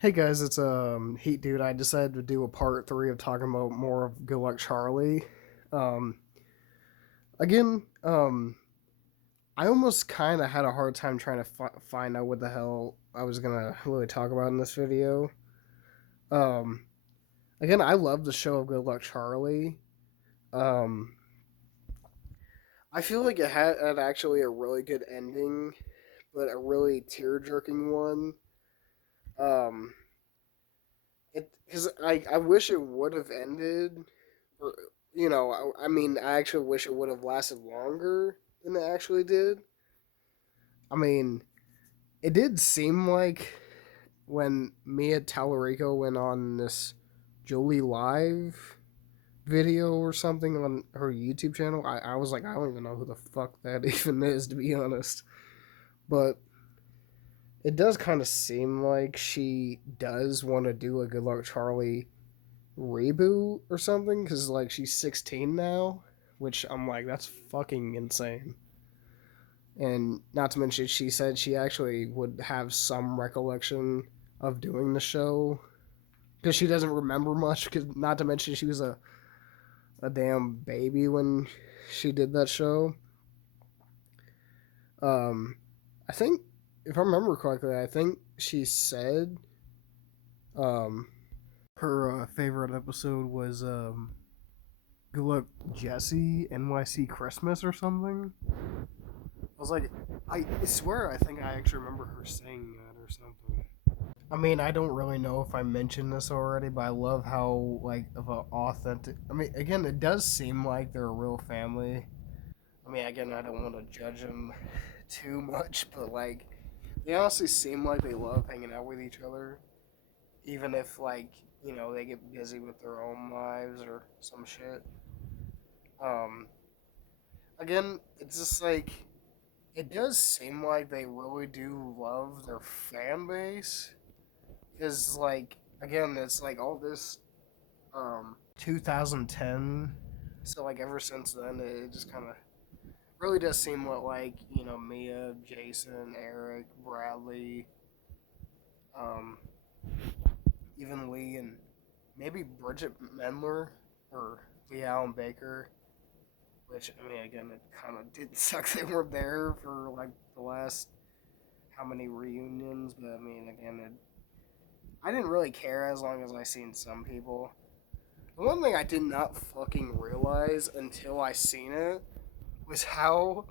Hey guys, it's Heat Dude. I decided to do a part 3 of talking about more of Good Luck Charlie. Um, again, I almost kind of had a hard time trying to find out what the hell I was gonna really talk about in this video. Um, again, I love the show of Good Luck Charlie. Um, I feel like it had actually a really good ending, but a really tear jerking one. Um, it because I wish it would have ended, or I mean, I actually wish it would have lasted longer than it actually did. I mean, it did seem like when Mia Tallarico went on this Jolie Live video or something on her YouTube channel, I was like, I don't even know who the fuck that even is, to be honest. But it does kind of seem like she does want to do a Good Luck Charlie reboot or something because like she's 16 now, which I'm like, that's fucking insane. And not to mention, she said she actually would have some recollection of doing the show because she doesn't remember much. Because not to mention, she was a damn baby when she did that show. Um, I think if I remember correctly, I think she said um her favorite episode was Good Luck Jesse NYC Christmas or something. I was like, I swear, I think I actually remember her saying that or something. I mean, I don't really know if I mentioned this already, but I love how like of a authentic. I mean, again, it does seem like they're a real family. I mean, again, I don't want to judge them too much, but like, they honestly seem like they love hanging out with each other, even if like they get busy with their own lives or some shit. Um, again, it's just like it does seem like they really do love their fan base because like again it's like all this 2010, so like ever since then it just kind of really does seem like Mia, Jason, Eric, Bradley, um even Lee, and maybe Bridget Mendler or Lee Allen Baker, which I mean again it kind of did suck they weren't there for like the last how many reunions, but I mean again I didn't really care as long as I seen some people. The one thing I did not fucking realize until I seen it was how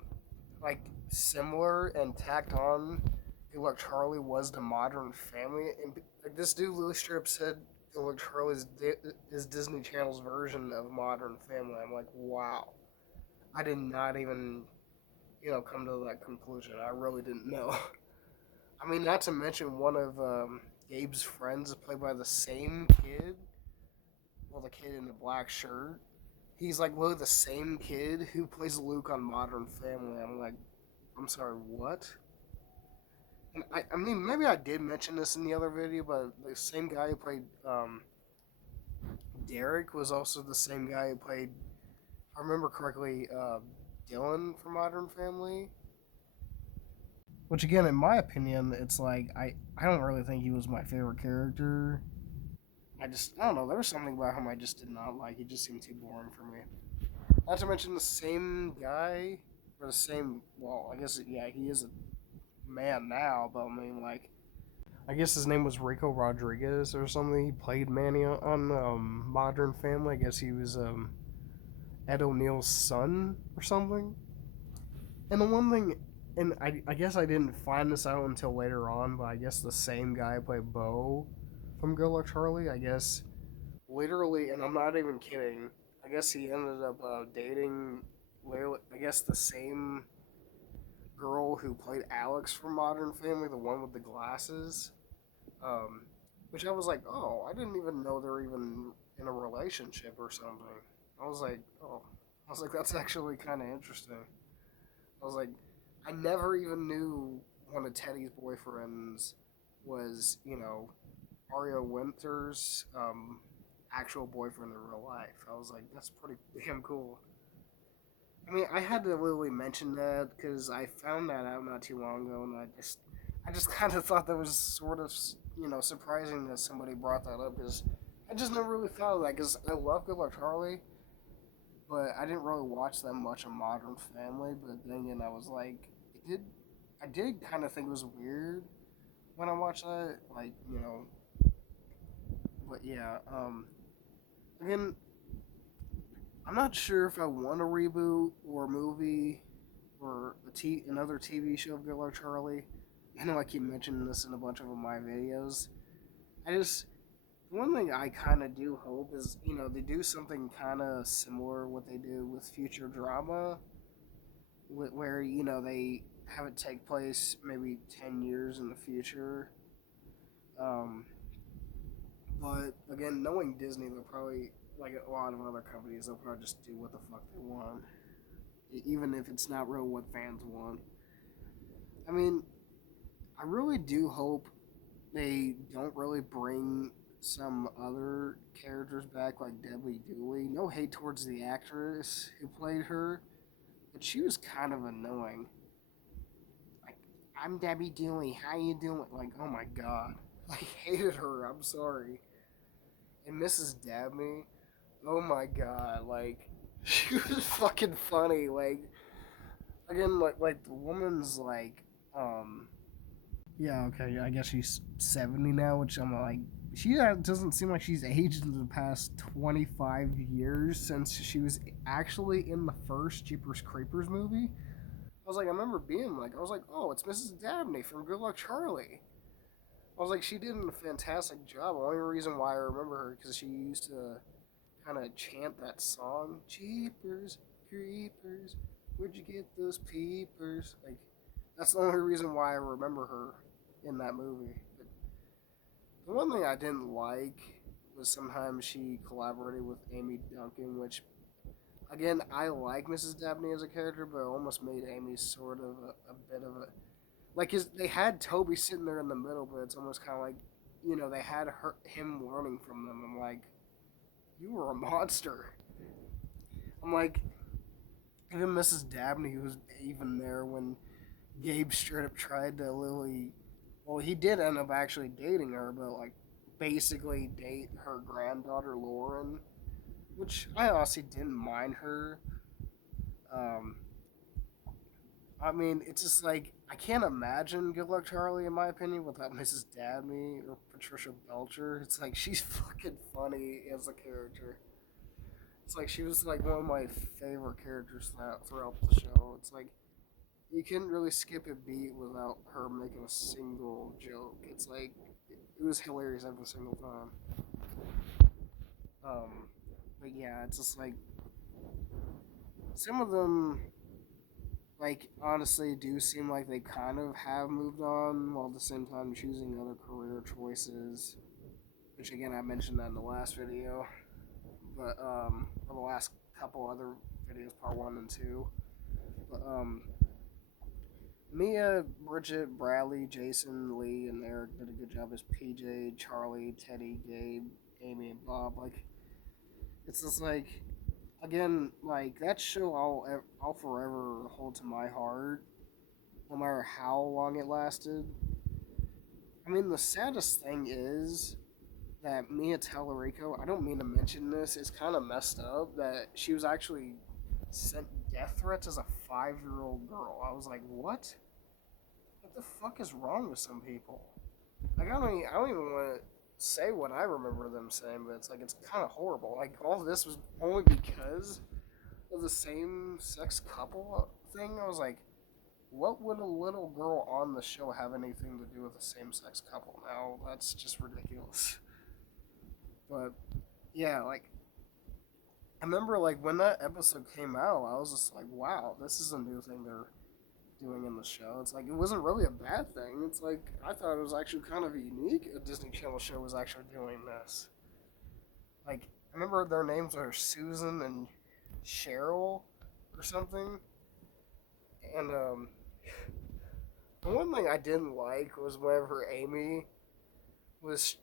like similar and tacked on like Charlie was to Modern Family, and like this dude Louis Strip said like Charlie's is Disney Channel's version of Modern Family. I'm like, wow, I did not even come to that conclusion. I really didn't know. I mean, not to mention one of Gabe's friends is played by the same kid. Well, the kid in the black shirt. He's like literally the same kid who plays Luke on Modern Family. I'm like, I'm sorry, what? And I mean, maybe I did mention this in the other video, but the same guy who played Derek was also the same guy who played, if I remember correctly, Dylan from Modern Family. Which again, in my opinion, it's like I don't really think he was my favorite character. I don't know. There was something about him I just did not like. He just seemed too boring for me. Not to mention the same guy or the same. Well, I guess yeah, he is a man now, but I mean like I guess his name was Rico Rodriguez or something. He played Manny on Modern Family. I guess he was Ed O'Neill's son or something. And the one thing, and I guess I didn't find this out until later on, but I guess the same guy played Bo from Good Luck Charlie. I guess literally, and I'm not even kidding. I guess he ended up dating, I guess the same girl who played Alex from Modern Family, the one with the glasses. Um, which I was like, oh, I didn't even know they're even in a relationship or something. I was like, oh, I was like, that's actually kind of interesting. I was like, I never even knew one of Teddy's boyfriends was, Mario Winter's actual boyfriend in real life. I was like, that's pretty damn cool. I mean, I had to literally mention that because I found that out not too long ago, and I just I just kind of thought that was sort of surprising that somebody brought that up because I just never really thought of that because I love Good Luck Charlie, but I didn't really watch that much of Modern Family. But then again, I was like, it did. I did kind of think it was weird when I watched that, like But yeah, again, I'm not sure if I want a reboot or a movie or another TV show of Good Luck Charlie. I know I keep mentioning this in a bunch of my videos. I just one thing I kind of do hope is they do something kind of similar what they do with future drama, where they have it take place maybe 10 years in the future. Um, but again, knowing Disney, they'll probably like a lot of other companies, they'll probably just do what the fuck they want, even if it's not real what fans want. I mean, I really do hope they don't really bring some other characters back like Debbie Dooley. No hate towards the actress who played her, but she was kind of annoying. Like, I'm Debbie Dooley. How you doing? Like, oh my god, I hated her. I'm sorry. And Mrs. Dabney, oh my god, like she was fucking funny. Like again, like the woman's like, yeah, okay, I guess she's 70 now, which I'm like, she doesn't seem like she's aged in the past 25 years since she was actually in the first Jeepers Creepers movie. I was like, I remember being like, I was like, oh, it's Mrs. Dabney from Good Luck Charlie. I was like, she did a fantastic job. The only reason why I remember her because she used to kind of chant that song, Jeepers Creepers, where'd you get those peepers? Like, that's the only reason why I remember her in that movie. But the one thing I didn't like was sometimes she collaborated with Amy Duncan, which again I like Mrs. Dabney as a character, but it almost made Amy sort of a bit of a like his. They had Toby sitting there in the middle, but it's almost kind of like they had him learning from them. I'm like, you were a monster. I'm like, even Mrs. Dabney was even there when Gabe straight up tried to Lily. Well, he did end up actually dating her, but like basically date her granddaughter Lauren, which I honestly didn't mind her. Um, I mean, it's just like I can't imagine Good Luck Charlie, in my opinion, without Mrs. Dabney or Patricia Belcher. It's like she's fucking funny as a character. It's like she was like one of my favorite characters throughout the show. It's like you couldn't really skip a beat without her making a single joke. It's like it was hilarious every single time. Um, but yeah, it's just like some of them, like honestly, do seem like they kind of have moved on, while at the same time choosing other career choices. Which again, I mentioned that in the last video, but or the last couple other videos, part one and two. But Mia, Bridget, Bradley, Jason, Lee, and Eric did a good job as PJ, Charlie, Teddy, Gabe, Amy, and Bob. Like, it's just like, again, like that show I'll forever hold to my heart, no matter how long it lasted. I mean, the saddest thing is that Mia Tallarico. I don't mean to mention this. It's kind of messed up that she was actually sent death threats as a 5-year-old girl. I was like, what? What the fuck is wrong with some people? Like I don't even want to say what I remember them saying, but it's like it's kind of horrible. Like all this was only because of the same sex couple thing. I was like, what would a little girl on the show have anything to do with a same sex couple? Now that's just ridiculous. But yeah, like I remember like when that episode came out, I was just like, wow, this is a new thing they're doing in the show. It's like it wasn't really a bad thing. It's like I thought it was actually kind of unique. A Disney Channel show was actually doing this. Like I remember their names were Susan and Cheryl or something. And the one thing I didn't like was whenever Amy was,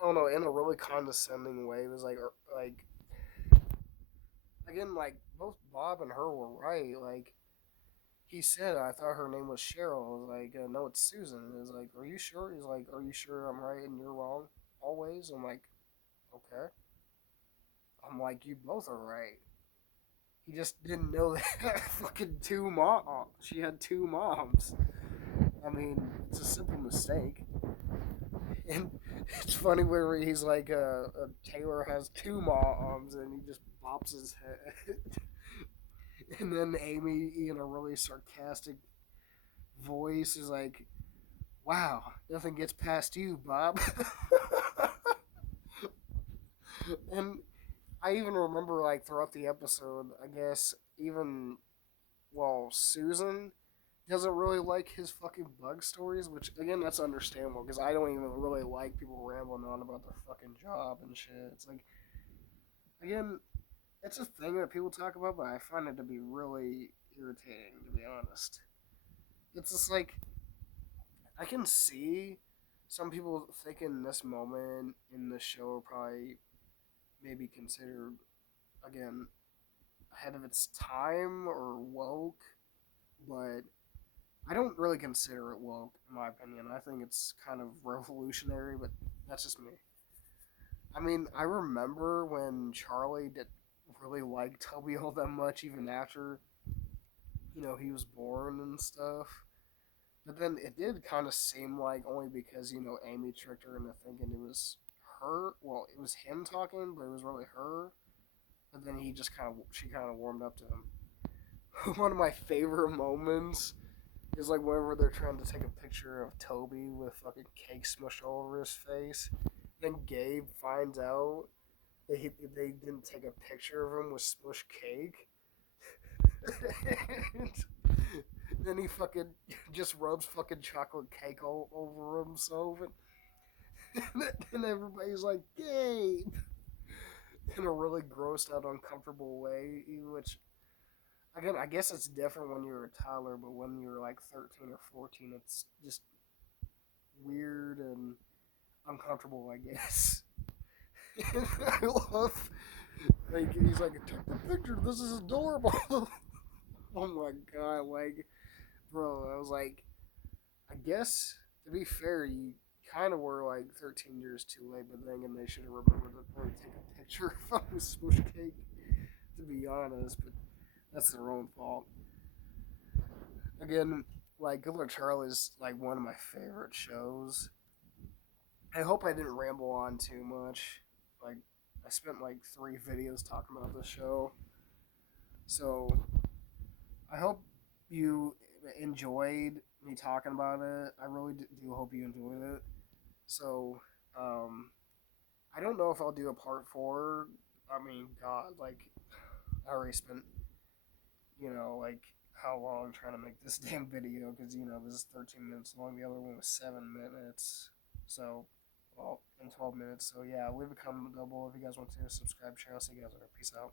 I don't know, in a really condescending way. It was like again, like both Bob and her were right. Like he said, I thought her name was Cheryl. I was like, no, it's Susan. He was like, are you sure? He's like, are you sure I'm right and you're wrong always? I'm like, okay. I'm like, you both are right. He just didn't know that fucking two mom. She had two moms. I mean, it's a simple mistake. And it's funny where he's like, Taylor has two moms, and he just bops his head. And then Amy, in a really sarcastic voice, is like, wow, nothing gets past you, Bob. And I even remember, like, throughout the episode, I guess, even, well, Susan doesn't really like his fucking bug stories, which, again, that's understandable, because I don't even really like people rambling on about their fucking job and shit. It's like, again, it's a thing that people talk about, but I find it to be really irritating, to be honest. It's just like, I can see some people thinking this moment in the show probably maybe considered, again, ahead of its time or woke, but I don't really consider it woke, in my opinion. I think it's kind of revolutionary, but that's just me. I mean, I remember when Charlie didn't really like Toby all that much, even after, he was born and stuff. But then it did kind of seem like only because, Amy tricked her into thinking it was her. Well, it was him talking, but it was really her. But then she kind of warmed up to him. One of my favorite moments is like whenever they're trying to take a picture of Toby with fucking cake smushed all over his face. Then Gabe finds out they didn't take a picture of him with smushed cake. And then he fucking just rubs fucking chocolate cake all over himself. And everybody's like, Gabe! In a really grossed out, uncomfortable way, which again, I guess it's different when you're a toddler, but when you're like 13 or 14, it's just weird and uncomfortable, I guess. And I love, like, he's like, took the picture, this is adorable. Oh my god, like, bro, I was like, I guess, to be fair, you kind of were like 13 years too late, but then again, they should have remembered to really take a picture of him with smush cake, to be honest, but that's their own fault. Again, like Good Luck Charlie is like one of my favorite shows. I hope I didn't ramble on too much. Like I spent like 3 videos talking about the show, so I hope you enjoyed me talking about it. I really do hope you enjoyed it. So, um, I don't know if I'll do a part 4. I mean, God, like I already spent like how long trying to make this damn video because this is 13 minutes long. The other one was 7 minutes. So, well, in 12 minutes. So yeah, leave a comment double if you guys want to subscribe. Share. I'll see you guys later. Peace out.